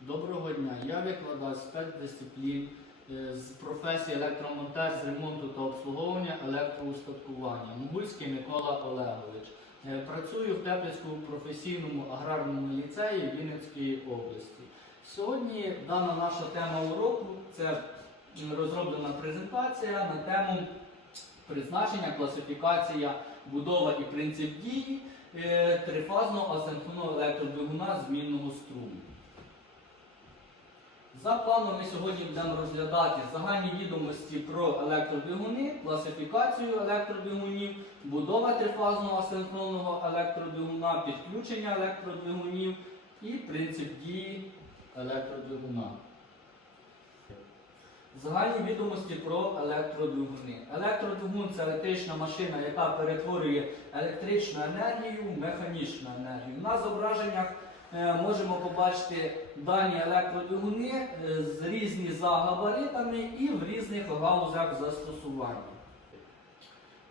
Доброго дня. Я викладач спецдисциплін е, з професії електромонтаж з ремонту та обслуговування електроустаткування. Могульський Микола Олегович. Е, Працюю в Теплицькому професійному аграрному ліцеї Вінницької області. Сьогодні дана наша тема уроку це розроблена презентація на тему призначення, класифікація, будова і принцип дії е, трифазного асинхронного електродвигуна змінного струму. За планом ми сьогодні будемо розглядати загальні відомості про електродвигуни, класифікацію електродвигунів, будова трифазного асинхронного електродвигуна, підключення електродвигунів і принцип дії електродвигуна. Загальні відомості про електродвигуни. Електродвигун це електрична машина, яка перетворює електричну енергію в механічну енергію. На зображеннях можемо побачити дані електродвигуни е, з різні за габаритами і в різних галузях застосування.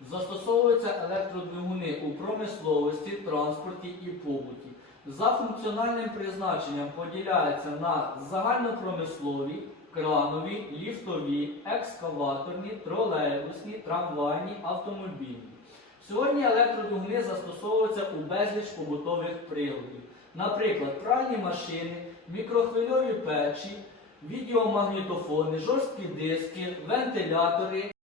Застосовуються електродвигуни у промисловості, транспорті і побуті. За функціональним призначенням поділяються на загальнопромислові, кранові, ліфтові, екскаваторні, тролейбусні, трамвайні, автомобільні. Сьогодні електродвигуни застосовуються у безліч побутових приладів. Наприклад, пральні машини, мікрохвильові печі, відеомагнітофони, жорсткі диски, вентилятори,